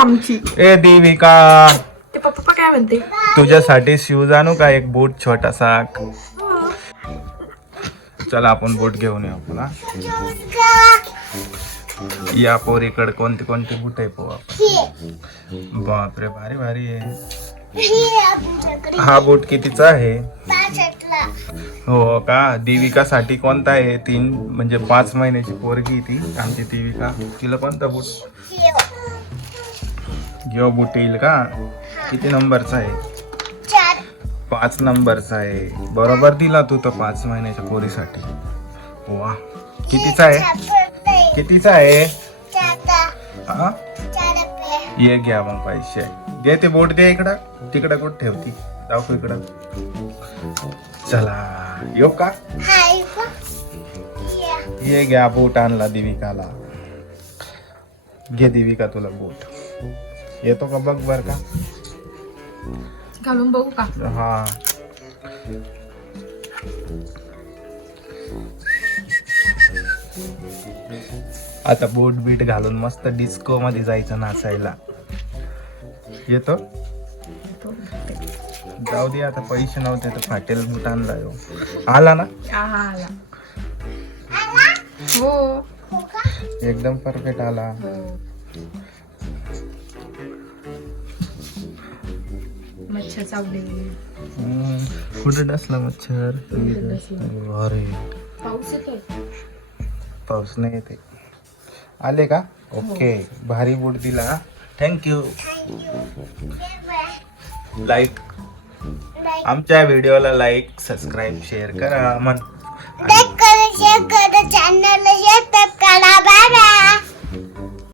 आमची. ए देविका, ते पप्पा काय म्हणते? तुझ्यासाठी शूज आणू का एक बूट छोटासा? चला आपण बूट घेऊन येऊ पुन्हा. या पोरीकडे कोणते कोणते बूट आहे पाहू आपण. बापरे, भारी भारी आहे. हा बूट कितीचा आहे? हो का? देविकासाठी कोणता आहे? 5 महिन्याची पोरगी ती आमची देविका. तिला कोणता बूट? यो बूट येईल का? किती नंबरचा आहे? 5 नंबरचा आहे. बरोबर दिला तू तर 5 महिन्याच्या पोरीसाठी. वा, कितीचा आहे? कितीचा आहे? हा? ये घ्या मग पैसे. घे ते बोट दे इकडं. तिकडं कुठं ठेवती? दाखव इकडं. चला यो का? ये घ्या, बूट आणला देविकाला. घे देविका तुला बूट. येतो का बघ बर का? घालून बघू का? हा. आता बूट बीट घालून मस्त डिस्को मध्ये जायचं नाचायला. येतो? जाऊ दे आता, पैसे नव्हते तर फाटेल बूट आणला यो. आला ना? आला. हो. एकदम परफेक्ट आला. मच्छर चावले. कुठे डसला मच्छर? अरे पाऊस येतोय. पाऊस नाही येते. आले का? ओके, भारी बूट दिला. थँक्यू. लाईक, आमच्या व्हिडिओला लाईक, सबस्क्राईब, शेअर करा. चॅनलला सबस्क्राईब करा. Bye bye.